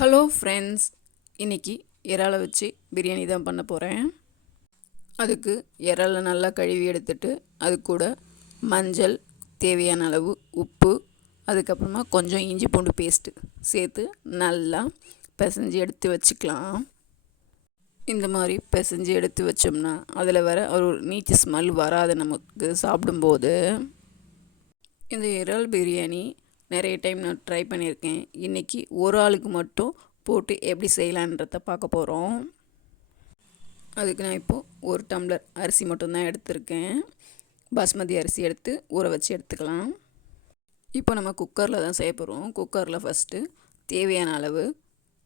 Hello friends, இன்றைக்கி இறாலை வச்சு பிரியாணி தான் பண்ண போகிறேன். அதுக்கு இறாலை நல்லா கழுவி எடுத்துட்டு அது கூட மஞ்சள், தேவையான அளவு உப்பு, அதுக்கப்புறமா கொஞ்சம் இஞ்சி பூண்டு பேஸ்ட்டு சேர்த்து நல்லா பிசைஞ்சு எடுத்து வச்சுக்கலாம். இந்த மாதிரி பிசைஞ்சு எடுத்து வச்சோம்னா அதில் வர ஒரு நீச்சு ஸ்மெல் வராது. நமக்கு சாப்பிடும்போது இந்த இறால் பிரியாணி நிறைய டைம் நான் ட்ரை பண்ணியிருக்கேன். இன்றைக்கி ஒரு ஆளுக்கு மட்டும் போட்டு எப்படி செய்யலான்றத பார்க்க போகிறோம். அதுக்கு நான் இப்போது ஒரு டம்ளர் அரிசி மட்டும்தான் எடுத்திருக்கேன். பாஸ்மதி அரிசி எடுத்து ஊற வச்சு எடுத்துக்கலாம். இப்போ நம்ம குக்கரில் தான் செய்ய போகிறோம். குக்கரில் ஃபஸ்ட்டு தேவையான அளவு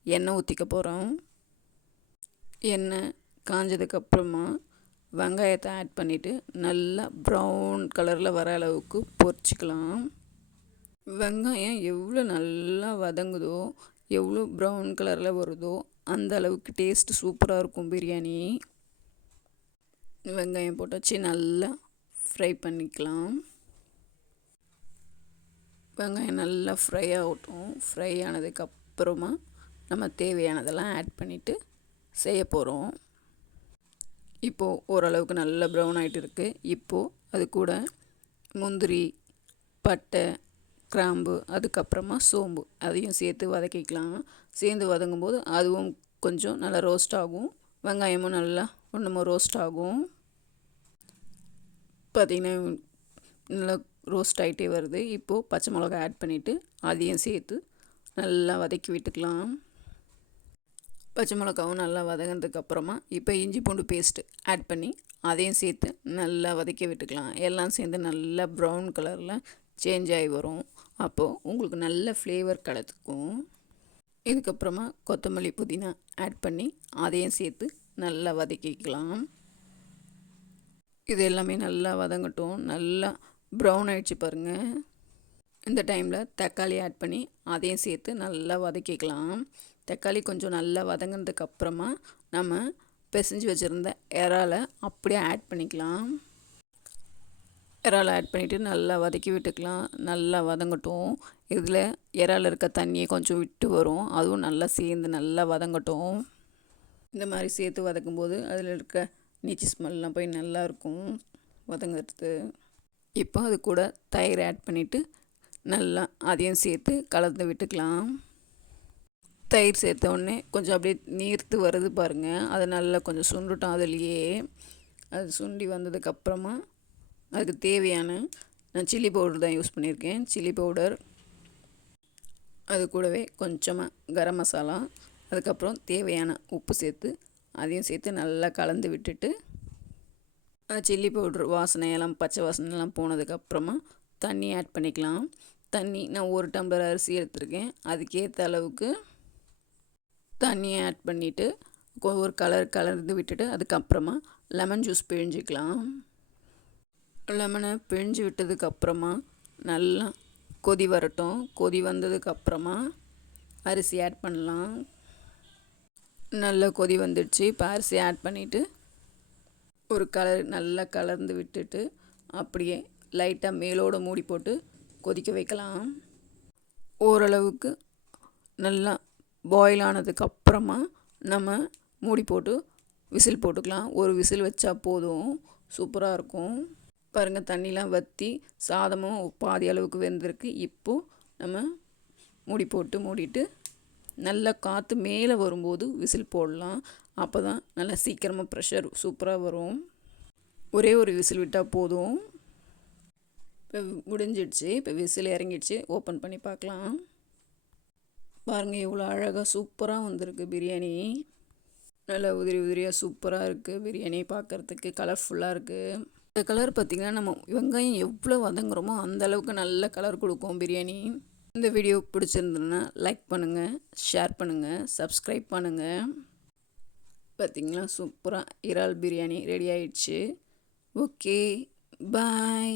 எண்ணெய் ஊற்றிக்க போகிறோம். எண்ணெய் காஞ்சதுக்கப்புறமா வெங்காயத்தை ஆட் பண்ணிவிட்டு நல்லா ப்ரௌன் கலரில் வர அளவுக்கு பொரிச்சிக்கலாம். வெங்காயம் எவ்வளோ நல்லா வதங்குதோ, எவ்வளோ ப்ரௌன் கலரில் வருதோ அந்த அளவுக்கு டேஸ்ட்டு சூப்பராக இருக்கும் பிரியாணி. வெங்காயம் போட்டு வச்சு நல்லா ஃப்ரை பண்ணிக்கலாம். வெங்காயம் நல்லா ஃப்ரை ஆகட்டும். ஃப்ரை ஆனதுக்கப்புறமா நம்ம தேவையானதெல்லாம் ஆட் பண்ணிவிட்டு செய்ய போகிறோம். இப்போது ஓரளவுக்கு நல்லா ப்ரௌன் ஆகிட்டு இருக்குது. இப்போது அது கூட முந்திரி, பட்டை, கிராம்பு, அதுக்கப்புறமா சோம்பு அதையும் சேர்த்து வதக்கிக்கலாம். சேர்ந்து வதங்கும்போது அதுவும் கொஞ்சம் நல்லா ரோஸ்ட் ஆகும். வெங்காயமும் நல்லா ஒன்றுமோ ரோஸ்ட் ஆகும். பார்த்திங்கன்னா நல்லா ரோஸ்ட் ஆகிட்டே வருது. இப்போது பச்சை மிளகா ஆட் பண்ணிவிட்டு அதையும் சேர்த்து நல்லா வதக்கி விட்டுக்கலாம். பச்சை மிளகாவும் நல்லா வதங்கினதுக்கப்புறமா இப்போ இஞ்சி பூண்டு பேஸ்ட்டு ஆட் பண்ணி அதையும் சேர்த்து நல்லா வதக்கி விட்டுக்கலாம். எல்லாம் சேர்ந்து நல்லா ப்ரௌன் கலரில் சேஞ்ச் ஆகி வரும். அப்போது உங்களுக்கு நல்ல ஃப்ளேவர் கிடைக்கும். இதுக்கப்புறமா கொத்தமல்லி, புதினா ஆட் பண்ணி அதையும் சேர்த்து நல்லா வதக்கிக்கலாம். இது எல்லாமே நல்லா வதங்கட்டும். நல்லா ப்ரௌன் ஆகிடுச்சு பாருங்கள். இந்த டைமில் தக்காளி ஆட் பண்ணி அதையும் சேர்த்து நல்லா வதக்கிக்கலாம். தக்காளி கொஞ்சம் நல்லா வதங்கினதுக்கப்புறமா நம்ம பிசைஞ்சு வச்சுருந்த இறாலை அப்படியே ஆட் பண்ணிக்கலாம். இறாலை ஆட் பண்ணிவிட்டு நல்லா வதக்கி விட்டுக்கலாம். நல்லா வதங்கட்டும். இதில் இறால் இருக்க தண்ணியை கொஞ்சம் விட்டு வரும். அதுவும் நல்லா சேர்ந்து நல்லா வதங்கட்டும். இந்த மாதிரி சேர்த்து வதக்கும்போது அதில் இருக்க நீச்சு ஸ்மெல்லாம் போய் நல்லாயிருக்கும் வதங்கிறது. இப்போ அது கூட தயிர் ஆட் பண்ணிவிட்டு நல்லா அதையும் சேர்த்து கலந்து விட்டுக்கலாம். தயிர் சேர்த்த உடனே கொஞ்சம் அப்படியே நீர்த்து வருது பாருங்கள். அது நல்லா கொஞ்சம் சுண்டுட்டோம். அதுலேயே அது சுண்டி வந்ததுக்கப்புறமா அதுக்கு தேவையான நான் சில்லி பவுடர் தான் யூஸ் பண்ணியிருக்கேன். சில்லி பவுடர், அது கூடவே கொஞ்சமாக கரம் மசாலா, அதுக்கப்புறம் தேவையான உப்பு சேர்த்து அதையும் சேர்த்து நல்லா கலந்து விட்டுட்டு சில்லி பவுட்ரு வாசனையெல்லாம் பச்சை வாசனையெல்லாம் போனதுக்கப்புறமா தண்ணி ஆட் பண்ணிக்கலாம். தண்ணி நான் ஒரு டம்ளர் அரிசி எடுத்திருக்கேன். அதுக்கேற்ற அளவுக்கு தண்ணியை ஆட் பண்ணிவிட்டு ஒரு கலந்து விட்டுட்டு அதுக்கப்புறமா லெமன் ஜூஸ் பிழிஞ்சிக்கலாம். லெமனை பிழிஞ்சு விட்டதுக்கப்புறமா நல்லா கொதி வரட்டும். கொதி வந்ததுக்கப்புறமா அரிசி ஆட் பண்ணலாம். நல்லா கொதி வந்துடுச்சு. இப்போ அரிசி ஆட் பண்ணிவிட்டு ஒரு நல்லா கலந்து விட்டுட்டு அப்படியே லைட்டாக மேலோடு மூடி போட்டு கொதிக்க வைக்கலாம். ஓரளவுக்கு நல்லா பாயில் ஆனதுக்கப்புறமா நம்ம மூடி போட்டு விசில் போட்டுக்கலாம். ஒரு விசில் வச்சா போதும், சூப்பராக இருக்கும். பாருங்கள், தண்ணிலாம் வற்றி சாதமும் பாதி அளவுக்கு வெந்திருக்கு. இப்போது நம்ம மூடிட்டு நல்லா காற்று மேலே வரும்போது விசில் போடலாம். அப்போ தான் நல்லா சீக்கிரமாக ப்ரெஷர் சூப்பராக வரும். ஒரே ஒரு விசில் விட்டால் போதும். இப்போ முடிஞ்சிடுச்சு. இப்போ விசில் இறங்கிடுச்சு. ஓப்பன் பண்ணி பார்க்கலாம். பாருங்கள், எவ்வளோ அழகாக சூப்பராக வந்திருக்கு பிரியாணி. நல்லா உதிரி உதிரியாக சூப்பராக இருக்குது பிரியாணி. பார்க்குறதுக்கு கலர்ஃபுல்லாக இருக்குது. இந்த கலர் பார்த்திங்கன்னா நம்ம வெங்காயம் எவ்வளோ வதங்குறோமோ அந்தளவுக்கு நல்ல கலர் கொடுக்கும் பிரியாணி. இந்த வீடியோ பிடிச்சிருந்ததுன்னா லைக் பண்ணுங்கள், ஷேர் பண்ணுங்கள், சப்ஸ்கிரைப் பண்ணுங்கள். பார்த்திங்களா, சூப்பராக இறால் பிரியாணி ரெடி ஆயிடுச்சு. ஓகே, பாய்.